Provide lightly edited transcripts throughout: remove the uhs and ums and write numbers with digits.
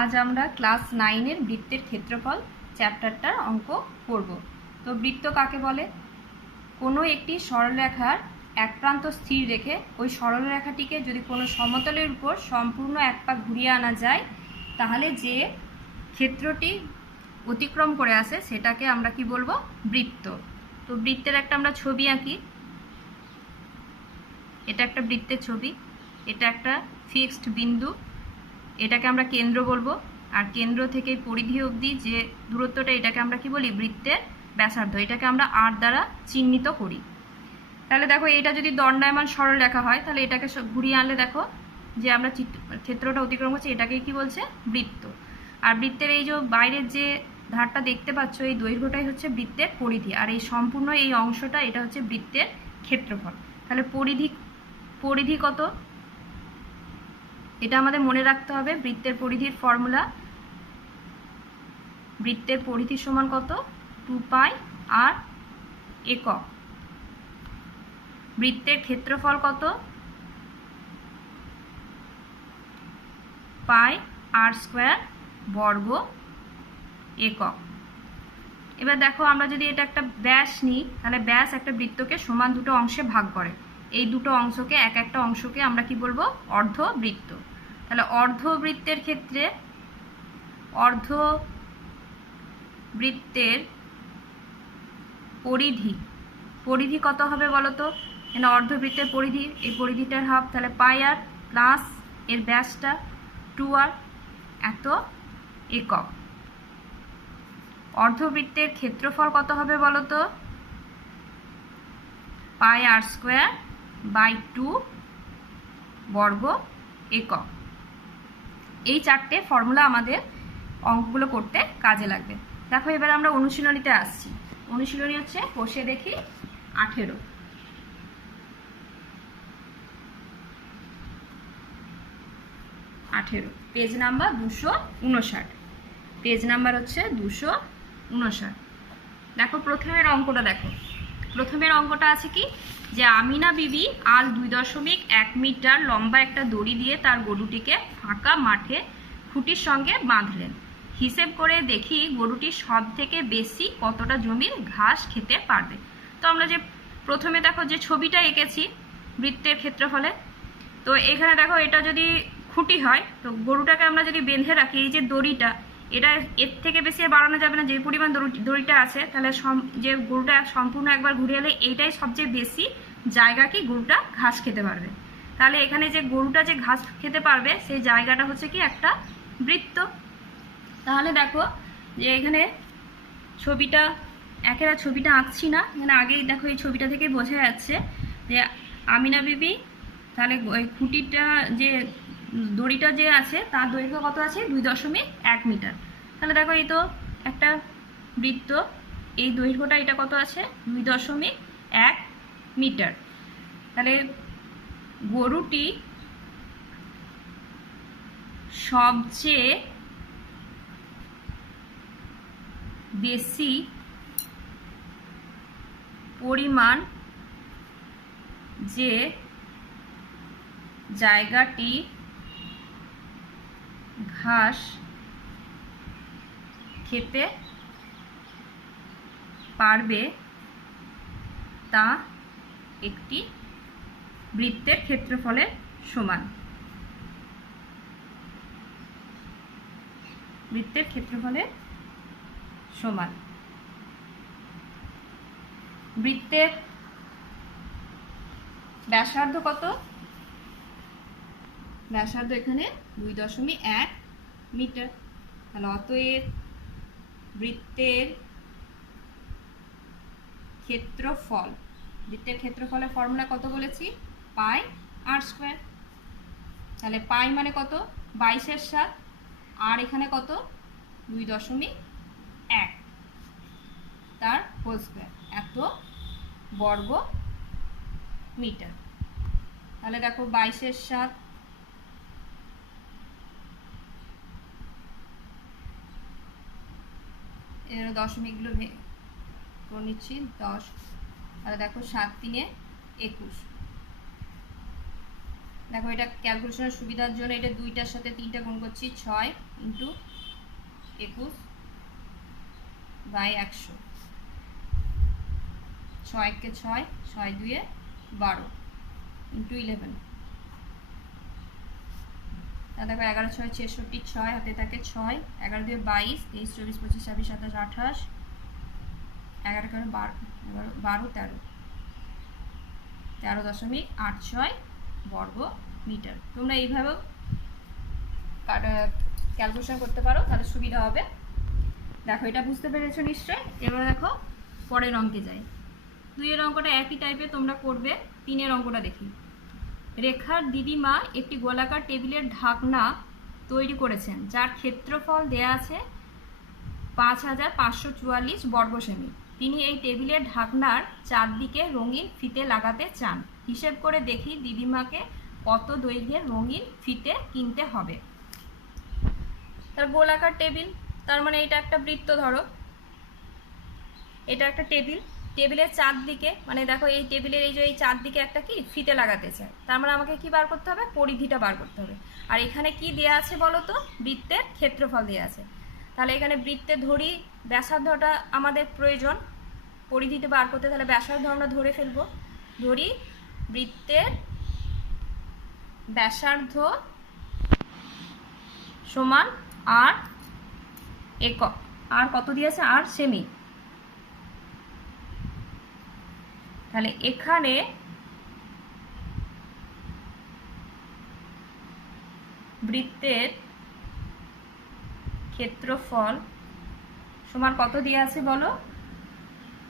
আজ আমরা ক্লাস 9-এর বৃত্তের ক্ষেত্রফল চ্যাপ্টারটার অঙ্ক করব। তো বৃত্ত কাকে বলে? কোনো একটি সরলরেখার এক প্রান্ত স্থির রেখে ওই সরলরেখাটিকে যদি কোনো সমতলের উপর সম্পূর্ণ এক পা ঘুরিয়ে আনা যায়, তাহলে যে ক্ষেত্রটি অতিক্রম করে আসে সেটাকে আমরা কি বলবো? বৃত্ত। তো বৃত্তের একটা আমরা ছবি আঁকি। এটা একটা বৃত্তের ছবি, এটা একটা ফিক্সড বিন্দু, এটাকে আমরা কেন্দ্র বলবো। আর কেন্দ্র থেকে পরিধি অবধি যে দূরত্বটা, এটাকে আমরা কি বলি? বৃত্তের ব্যাসার্ধ। এটাকে আমরা আর দ্বারা চিহ্নিত করি। তাহলে দেখো, এটা যদি দণ্ডায়মান সরল রেখা হয়, তাহলে এটাকে ঘুরিয়ে আনলে দেখো যে আমরা ক্ষেত্রটা অতিক্রম করছি, এটাকে কি বলছে? বৃত্ত। আর বৃত্তের এই যে বাইরের যে ধারটা দেখতে পাচ্ছ, এই দৈর্ঘ্যটাই হচ্ছে বৃত্তের পরিধি, আর এই সম্পূর্ণ এই অংশটা এটা হচ্ছে বৃত্তের ক্ষেত্রফল। তাহলে পরিধি কত? এটা আমাদের মনে রাখতে হবে। বৃত্তের পরিধির ফর্মুলা, বৃত্তের পরিধি সমান কত? 2π আর একক। বৃত্তের ক্ষেত্রফল কত? πr² বর্গ একক। এবার দেখো, আমরা যদি এটা একটা ব্যাস নিই, তাহলে ব্যাস একটা বৃত্তকে সমান দুটো অংশে ভাগ করে। এই দুটো অংশকে, এক একটা অংশকে আমরা কি বলবো? অর্ধবৃত্ত। তাহলে অর্ধবৃত্তের ক্ষেত্রে অর্ধবৃত্তের পরিধি কত হবে বলো তো? এখানে অর্ধবৃত্তের পরিধি, এই পরিধিটার হাফ, তাহলে πr প্লাস এর ব্যাসটা 2r, এত একক। অর্ধবৃত্তের ক্ষেত্রফল কত হবে বলো তো? πr²/2 বর্গ একক। এই চারটে ফর্মুলা আমাদের অঙ্কগুলো করতে কাজে লাগবে। দেখো, এবার আমরা অনুশীলনীতে আসছি। অনুশীলনী হচ্ছে, কষে দেখি 18, পেজ নাম্বার 259। পেজ নাম্বার হচ্ছে 259। দেখো, প্রথমের অঙ্কটা দেখো। প্রথমের অঙ্কটা আছে কি, যে আমিনা বিবি আজ 2.1 মিটার লম্বা একটা দড়ি দিয়ে তার গরুটিকে ফাঁকা মাঠে খুঁটির সঙ্গে বাঁধলেন। হিসেব করে দেখি গরুটি সব থেকে বেশি কতটা জমির ঘাস খেতে পারবে। তো আমরা যে প্রথমে দেখো যে ছবিটা এঁকেছি বৃত্তের ক্ষেত্রফলে, তো এখানে দেখো এটা যদি খুঁটি হয়, তো গরুটাকে আমরা যদি বেঁধে রাখি, এই যে দড়িটা, এটা এর থেকে বেশি বাড়ানো যাবে না। যে পরিমাণ দড়িটা আছে, তাহলে যে গরুটা সম্পূর্ণ একবার ঘুরে এলে এইটাই সবচেয়ে বেশি জায়গা কি গরুটা ঘাস খেতে পারবে। তাহলে এখানে যে গরুটা যে ঘাস খেতে পারবে, সেই জায়গাটা হচ্ছে কি একটা বৃত্ত। তাহলে দেখো যে এখানে ছবিটা, একেরা ছবিটা আঁকছি না, এখানে আগেই দেখো এই ছবিটা থেকে বোঝা যাচ্ছে যে আমিনা বিবি, তাহলে ওই খুঁটিটা যে দড়িটা যে আছে তার দৈর্ঘ্য কত আছে? 2.1 মিটার। তাহলে দেখো, এই তো একটা বৃত্ত, এই দৈর্ঘ্যটা এটা কত আছে? 2.1 মিটার। তাহলে গরুটি সবচেয়ে বেশি পরিমাণ যে জায়গাটি ঘাস খেতে পারবে তা একটি বৃত্তের ক্ষেত্রফলের সমান। বৃত্তের ক্ষেত্রফলের সমান। বৃত্তের ব্যাসার্ধ কত? ব্যাসার্ধ এখানে 2.1 মিটার। তাহলে অতএব বৃত্তের ক্ষেত্রফল, বৃত্তের ক্ষেত্রফলের ফর্মুলা কত বলেছি? πr²। তাহলে পাই মানে কত? 22/7, আর এখানে কত? 2.1, তার হোল স্কোয়ার, এত বর্গ মিটার। তাহলে দেখো 22/7, এর দশমিকগুলো করে নিচ্ছি 10। তাহলে দেখো 7 × 3 = 21, দেখো এটা ক্যালকুলেশনের সুবিধার জন্য এটা 2টার সাথে 3টা গুণ করছি, 6 ইন্টু 21 বাই 100, 6 কে 6, 6 2 12 ইন্টু 11, তা দেখো 11 6 66, 6 হাতে থাকে 6, 11 2 22, 23 24 25 26 27 28, 11 করে 12 13, 13.86 বর্গ মিটার। তোমরা এইভাবেও ক্যালকুলেশন করতে পারো, তাহলে সুবিধা হবে। দেখো এটা বুঝতে পেরেছো নিশ্চয়। এবার দেখো পরের অঙ্কে যাই। 2 অঙ্কটা একই টাইপের তোমরা করবে। 3 অঙ্কটা দেখি। রেখার দিদিমা একটি গোলাকার টেবিলের ঢাকনা তৈরি করেছেন, যার ক্ষেত্রফল দেয়া আছে 5544 বর্গ সেমি। তিনি এই টেবিলের ঢাকনার চারদিকে রঙিন ফিতে লাগাতে চান। হিসেব করে দেখি দিদিমাকে কত দৈর্ঘ্যের রঙিন ফিতে কিনতে হবে। তার গোলাকার টেবিল, তার মানে এটা একটা বৃত্ত, ধরো এটা একটা টেবিল, টেবিলের চারদিকে মানে দেখো এই টেবিলের এই যে এই চারদিকে একটা কি ফিতে লাগাতে চাই, তার মানে আমাকে কি বার করতে হবে, পরিধিটা বার করতে হবে। আর এখানে কি দেয়া আছে বলো তো, বৃত্তের ক্ষেত্রফল দেয়া আছে। তাহলে এখানে বৃত্তের ধরি ব্যাসার্ধটা আমাদের প্রয়োজন পরিধিতে বার করতে, তাহলে ব্যাসার্ধ আমরা ধরে ফেলবো। ধরি বৃত্তের ব্যাসার্ধ সমান আর একক, আর কত দিয়েছে, আর সেমি। তাহলে এখানে বৃত্তের ক্ষেত্রফল সমান কত দিয়ে আছে বলো,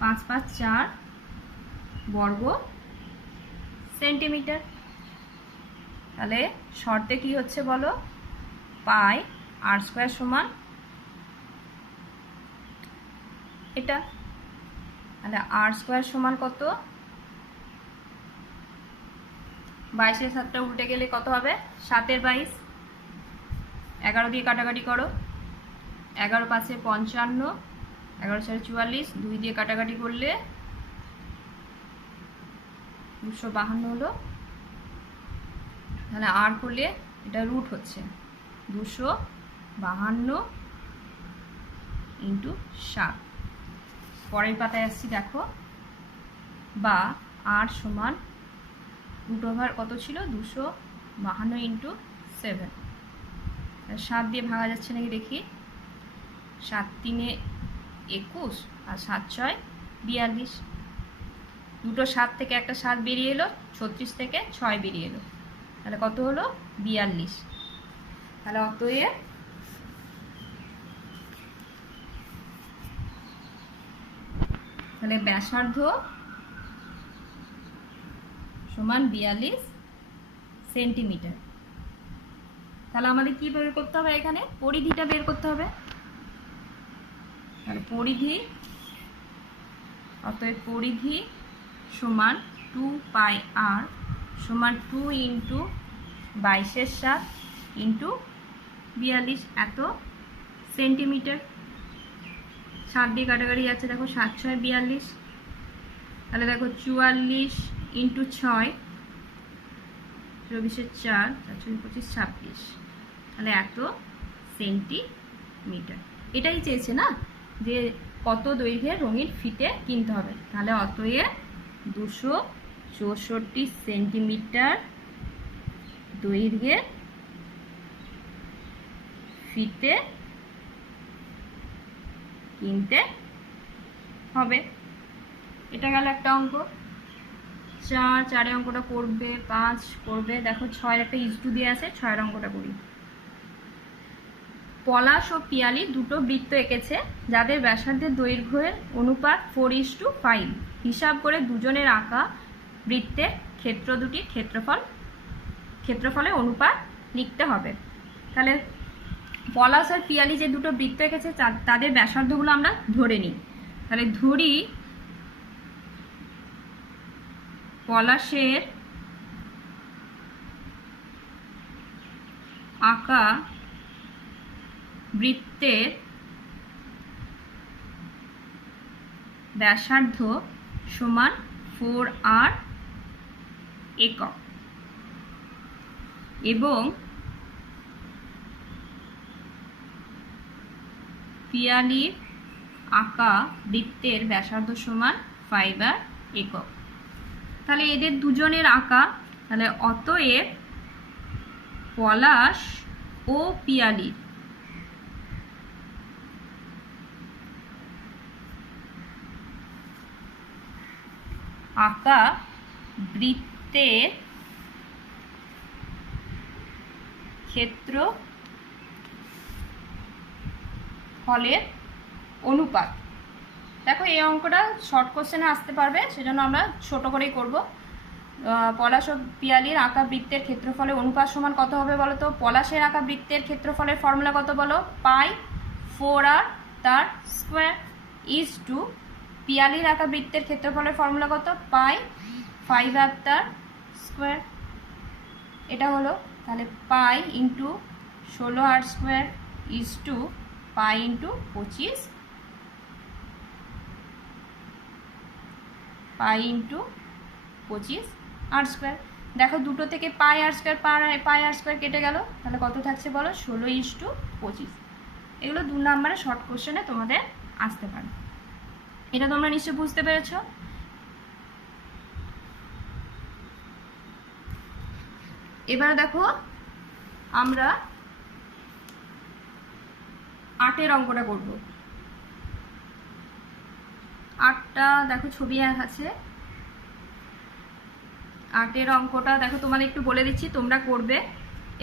554 বর্গ সেন্টিমিটার। তাহলে শর্তে কি হচ্ছে বলো, পাই আর স্কোয়ার সমান এটা। তাহলে আর স্কোয়ার সমান কত, 22-এর 7টা উল্টে গেলে কত হবে, 7-এর 22, 11 দিয়ে কাটাকাটি করো, 11 5-এ 55, 11 4-এ 44, 2 দিয়ে কাটাকাটি করলে 252 হলো। তাহলে আর করলে এটা রুট হচ্ছে 252 ইন্টু 7। পরের পাতায় আসছি, দেখো বা আর সমান রুট ওভার কত ছিল, 252 ইন্টু 7। 7 দিয়ে ভাঙা যাচ্ছে নাকি দেখি, 7 3-এ 21 আর 7 6 42, দুটো 7 থেকে একটা 7 বেরিয়ে এলো, 36 থেকে 6 বেরিয়ে এলো, তাহলে কত হলো 42। তাহলে অতএব তাহলে ব্যাসার্ধ সমান 42 সেন্টিমিটার। তাহলে আমাদের কি বের করতে হবে, এখানে পরিধিটা বের করতে হবে। তাহলে পরিধি, অতএব পরিধি সমান 2 পাই আর সমান 2 ইন্টু 22-এর 7 ইন্টু 42 এত সেন্টিমিটার। 7 দিয়ে কাটাকাটি যাচ্ছে, দেখো 7 6 42, তাহলে দেখো 44 ইন্টু 6, 24-এর 4, 4 25 26, তাহলে এত সেন্টিমিটার। এটাই চেয়েছে না, যে কত দৈর্ঘ্যের রঙিন ফিতে কিনতে হবে। তাহলে অতএব 264 সেন্টিমিটার দৈর্ঘ্যের ফিতে কিনতে হবে। এটা গেল একটা অঙ্ক। 4 অঙ্কটা করবে, 5 করবে। দেখো 6-এর একটা ইস্টু দিয়ে আছে, 6-এর অঙ্কটা করি। পলাশ ও পিয়ালি দুটো বৃত্ত এঁকেছে, যাদের ব্যাসার্ধের দৈর্ঘ্যের অনুপাত 4:5। হিসাব করে দুজনের আঁকা বৃত্তের ক্ষেত্র দুটি ক্ষেত্রফলের অনুপাত লিখতে হবে। তাহলে পলাশ আর পিয়ালি যে দুটো বৃত্ত এঁকেছে তাদের ব্যাসার্ধগুলো আমরা ধরে নিই। তাহলে ধরি পলাশের আঁকা বৃত্তের ব্যাসার্ধ সমান 4r একক। এবং পিয়ালির আঁকা বৃত্তের ব্যাসার্ধ সমান 5r একক। তাহলে এদের দুজনের আঁকা, তাহলে অতএব পলাশ ও পিয়ালির আঁকা বৃত্তের ক্ষেত্রফলের অনুপাত। দেখো এই অঙ্কটা শর্ট কোশ্চেনে আসতে পারবে, সেজন্য আমরা ছোট করেই করব। পলাশ ও পিয়ালির আঁকা বৃত্তের ক্ষেত্রফলের অনুপাত সমান কত হবে বলো তো? পলাশের আঁকা বৃত্তের ক্ষেত্রফলের ফর্মুলা কত বলো? পাই 4r তার স্কোয়ার ইজ টু পিয়ালির আঁকা বৃত্তের ক্ষেত্রফলের ফর্মুলা কত? পাই 5r তার স্কোয়ার। এটা হলো, তাহলে pi into 16r square is to pi into 25 pi into 25r square. দেখো দুটো থেকে পাই আর স্কোয়ার পাই আর স্কোয়ার কেটে গেল, তাহলে কত থাকছে বলো? 16:25। এগুলো 2 নম্বরে শর্ট কোশ্চেনে তোমাদের আসতে পারে। এটা তোমরা নিশ্চয়ই বুঝতে পেরেছ। এবার দেখো আমরা 8 অঙ্কটা করব। 8টা দেখো ছবি আছে। 8 অঙ্কটা দেখো তোমাদের একটু বলে দিচ্ছি, তোমরা করবে।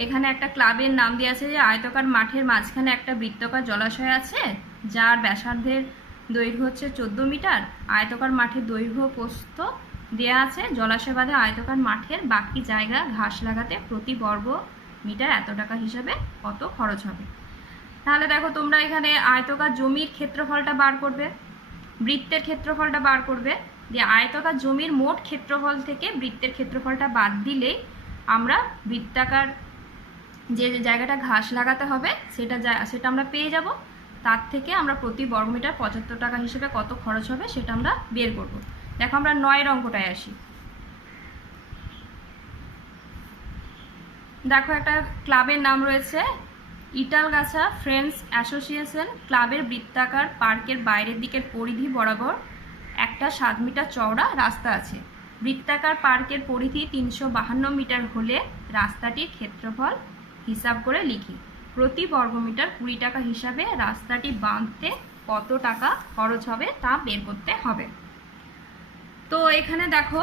এখানে একটা ক্লাবের নাম দিয়ে আছে যে আয়তকার মাঠের মাঝখানে একটা বৃত্তাকার জলাশয় আছে, যার ব্যাসার্ধের দৈর্ঘ্য হচ্ছে 14 মিটার। আয়তকার মাঠের দৈর্ঘ্য প্রস্থ দেয়া আছে। জলাশয় বাদে আয়তকার মাঠের বাকি জায়গা ঘাস লাগাতে প্রতি বর্গ মিটার এত টাকা হিসাবে কত খরচ হবে। তাহলে দেখো তোমরা এখানে আয়তকার জমির ক্ষেত্রফলটা বার করবে, বৃত্তের ক্ষেত্রফলটা বার করবে, দিয়ে আয়তকার জমির মোট ক্ষেত্রফল থেকে বৃত্তের ক্ষেত্রফলটা বাদ দিলেই আমরা বৃত্তাকার যে জায়গাটা ঘাস লাগাতে হবে সেটা আমরা পেয়ে যাব। তার থেকে আমরা প্রতি বর্গমিটার 75 টাকা হিসেবে কত খরচ হবে সেটা আমরা বের করব। দেখো আমরা 9 অঙ্কটায় আসি। দেখো একটা ক্লাবের নাম রয়েছে ইটালগাছা ফ্রেন্ডস অ্যাসোসিয়েশন। ক্লাবের বৃত্তাকার পার্কের বাইরের দিকের পরিধি বরাবর একটা 7 মিটার চওড়া রাস্তা আছে। বৃত্তাকার পার্কের পরিধি 352 মিটার হলে রাস্তাটির ক্ষেত্রফল হিসাব করে লিখি। প্রতি বর্গমিটার 20 টাকা হিসাবে রাস্তাটি বাঁধতে কত টাকা খরচ হবে তা বের করতে হবে। তো এখানে দেখো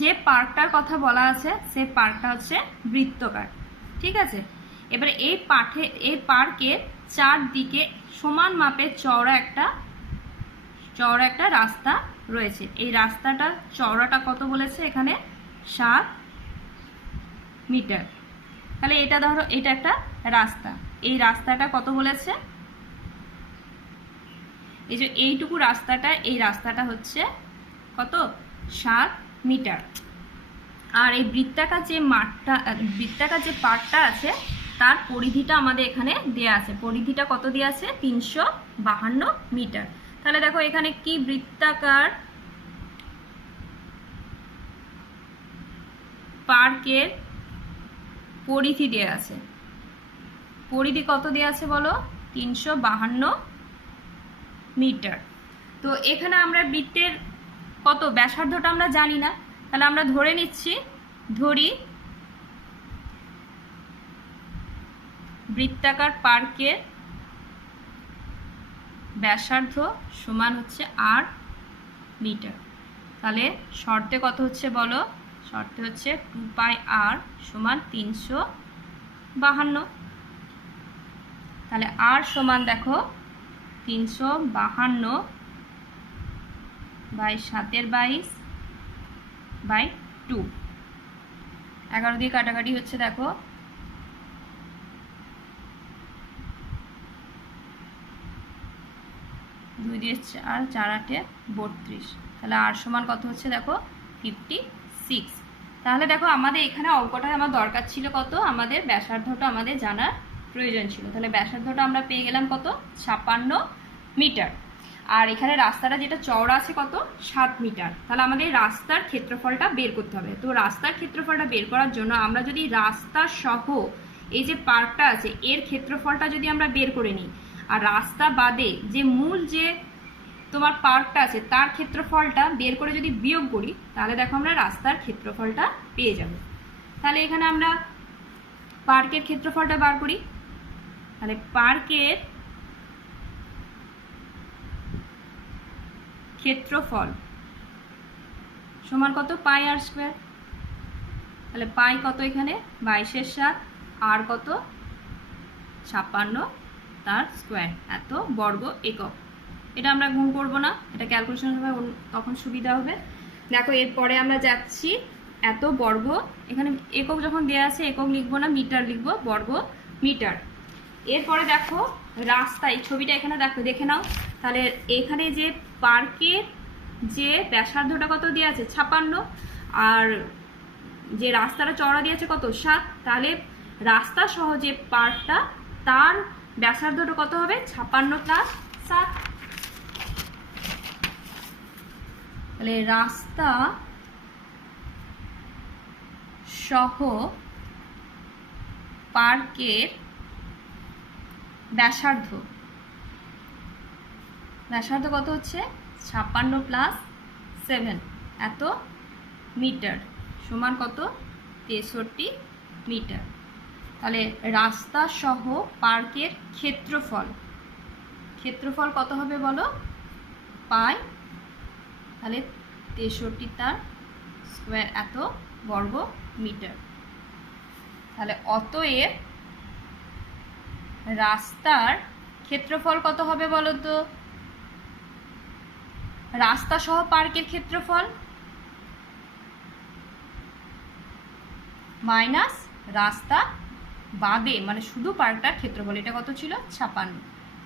যে পার্কটার কথা বলা আছে সেই পার্কটা হচ্ছে বৃত্তাকার, ঠিক আছে। এবারে এই পার্কের চারদিকে সমান মাপের চওড়া একটা রাস্তা রয়েছে। এই রাস্তাটা চওড়াটা কত বলেছে এখানে? 7 মিটার। তাহলে এটা ধরো এটা একটা রাস্তা, এই রাস্তাটা কত বলেছে? এই যে এইটুকু রাস্তাটা, এই রাস্তাটা হচ্ছে কত? 7 মিটার। আর এই বৃত্তাকার যে পার্কটা আছে তার পরিধিটা আমাদের এখানে দেয়া আছে। পরিধিটা কত দেয়া আছে? 352 মিটার। তাহলে দেখো এখানে কি বৃত্তাকার পার্কের পরিধি দেয়া আছে। পরিধি কত দেয়া আছে বলো? 352 মিটার। তো এখানে আমরা বৃত্তের কত ব্যাসার্ধটা আমরা জানি না, তাহলে আমরা ধরে নিচ্ছি, ধরি বৃত্তাকার পার্কের ব্যাসার্ধ সমান হচ্ছে 8 মিটার। তাহলে শর্তে কত হচ্ছে বলো? শর্তে হচ্ছে 2πr সমান 352। তাহলে r সমান দেখো 352 বাই 7/22/2। 11 দিয়ে কাটাকাটি হচ্ছে, দেখো 2 দিয়ে 4, 4 8 32। তাহলে r সমান কত হচ্ছে দেখো? 56। তাহলে দেখো আমাদের এখানে অঙ্কটা আমার দরকার ছিল কত? আমাদের ব্যাসার্ধটা আমাদের জানার প্রয়োজন ছিল। তাহলে ব্যাসার্ধটা আমরা পেয়ে গেলাম কত? 56 মিটার। আর এখানে রাস্তাটা যেটা চওড়া আছে কত 7 মিটার, তাহলে আমাদের রাস্তার ক্ষেত্রফলটা বের করতে হবে। তো রাস্তার ক্ষেত্রফলটা বের করার জন্য আমরা যদি রাস্তা সহ এই যে পার্কটা আছে এর ক্ষেত্রফলটা যদি আমরা বের করে নিই, আর রাস্তা বাদে যে মূল যে তোমার পার্কটা আছে তার ক্ষেত্রফলটা বের করে যদি বিয়োগ করি, তাহলে দেখো আমরা রাস্তার ক্ষেত্রফলটা পেয়ে যাব। তাহলে এখানে আমরা পার্কের ক্ষেত্রফলটা বার করি। তাহলে পার্কের ক্ষেত্রফল সমান কত পাই আর স্কোয়ার। তাহলে পাই কত এখানে 22/7 আর কত 56 তার স্কোয়ার, এত বর্গ একক। এটা আমরা গুণ করব না, এটা ক্যালকুলেশন হবে তখন সুবিধা হবে। দেখো এরপরে আমরা যাচ্ছি এত বর্গ, এখানে একক যখন দেওয়া আছে একক লিখবো না, মিটার লিখবো, বর্গ মিটার। এরপরে দেখো রাস্তা, এই ছবিটা এখানে দেখো দেখে নাও। তাহলে এখানে যে পার্কের যে ব্যাসার্ধটা কত দেওয়া আছে 56, আর যে রাস্তাটা চওড়া দিয়ে আছে কত 7, তাহলে রাস্তা সহ যে পার্কটা তার ব্যাসার্ধটা কত হবে 56 + 7। তাহলে রাস্তা সহ পার্কের ব্যাসার্ধ কত হচ্ছে 56 + 7 এত মিটার, সমান কত 63 মিটার। তাহলে রাস্তা সহ পার্কের ক্ষেত্রফল কত হবে বলো পাই, তাহলে 63 তার স্কোয়ার এত বর্গ মিটার। তাহলে অতএব রাস্তার ক্ষেত্রফল কত হবে বলো তো, রাস্তা সহ পার্কের ক্ষেত্রফল মাইনাস রাস্তা বাদে মানে শুধু পার্কটার ক্ষেত্রফল, এটা কত ছিল 56,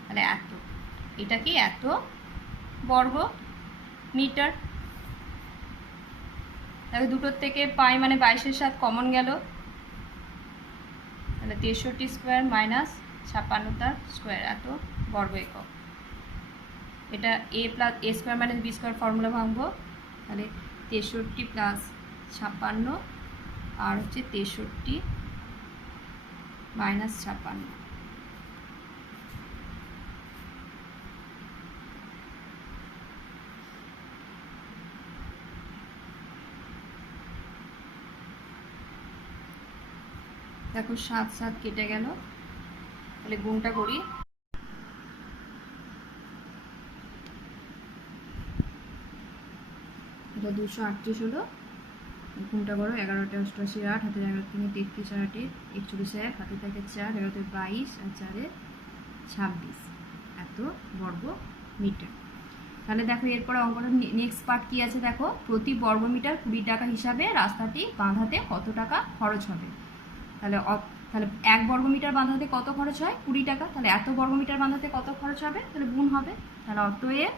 তাহলে এত, এটা কি এত বর্গ মিটার। তাহলে দুটোর থেকে পাই মানে 22/7 কমন গেল, তাহলে 63 স্কোয়ার মাইনাস 56 তার স্কোয়ার এত বর্গ একক। এটা a + a² - b² ফর্মুলা ভাঙবো, তাহলে 63 + 56 আর হচ্ছে 63 - 56। দেখো 7 7 কেটে গেল, তাহলে গুণটা করি। এটা 238 হলো, গুণটা করো 11 × 88 8, হাতে 11 × 3 33 আর 8 41 1, হাতে থাকে 4, 11 × 22 আর 4 26 এত বর্গ মিটার। তাহলে দেখো এরপরে অঙ্কটা নেক্সট পার্ট কি আছে দেখো, প্রতি বর্গ মিটার 20 টাকা হিসাবে রাস্তাটি বাঁধাতে কত টাকা খরচ হবে। তাহলে 1 বর্গ মিটার বাঁধাতে কত খরচ হয় 20 টাকা, তাহলে এত বর্গ মিটার বাঁধাতে কত খরচ হবে, তাহলে গুণ হবে। তাহলে অতএব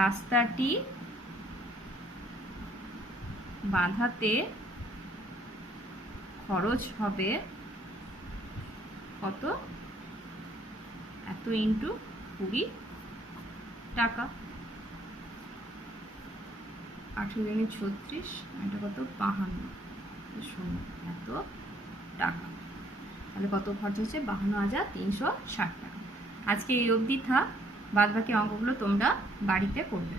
রাস্তাটি বাঁধাতে খরচ হবে কত, এত ইন্টু 20 টাকা, 18 × 36, এটা কত 52 এত টাকা। তাহলে কত খরচ হচ্ছে 52,360 টাকা। আজকে এই অবধি থাক, বাদ বাকি অঙ্কগুলো তোমরা বাড়িতে করবে।